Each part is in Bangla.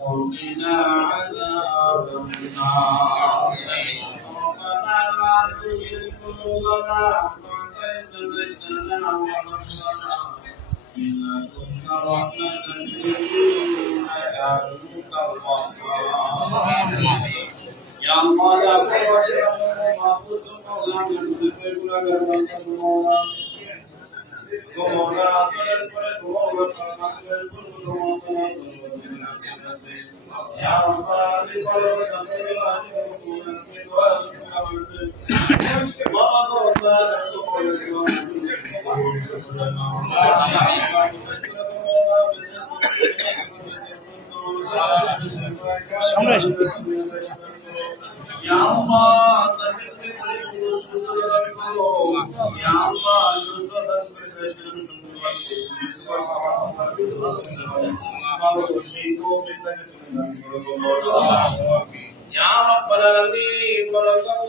وقنا عذاب النار ربنا لا تزغ قلوبنا بعد إذ هديتنا وهب لنا من لدنك رحمة إنك أنت الوهاب 정말 يا الله يا قوة ما كنت مولانا من كل مولانا como la como la সামনে আসুন। Ya Allah, তাদেরকে পরিপূর্ণ সুস্থতা দান করো। Ya Allah, সুস্থতা দান করে শেষকালে সুন্দরভাবে আমারও সেই কৌমিকতাকে তুমি দান করো গো মওলা। Ya Rabbal Alamin, বলো সকল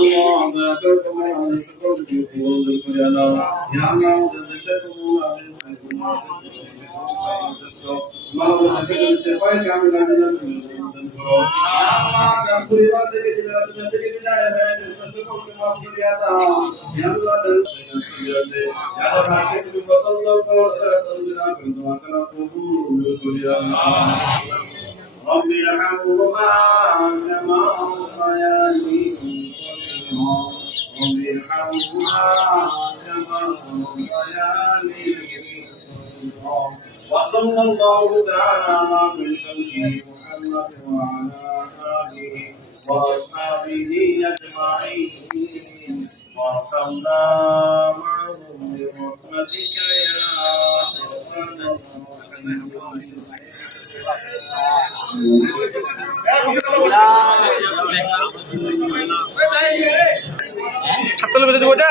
আল্লাহ আমরা তো তোমার আদেশ করতে কবুল করে নাও ইয়া আল্লাহ আমাদের কবুল আদেশ মাওলানা আমাদের সেবায় কামে লাগিয়ে আল্লাহ কাম করে বাদে যে তুমি যে বিদায় হয় সকলকে মাফ করে দাও ইয়া আল্লাহ দরসে ইয়া আল্লাহ কে তুমি পছন্দ করো রাসূলুল্লাহ কবুল করে আল্লাহ রব্বি রাহমহুমা وصلى الله تعالى على خلقه محمد وعلى اله واصحابه اجمعين وارحمنا معهم برحمتك يا ارحم الراحمين হাততালি বেজে দিব এটা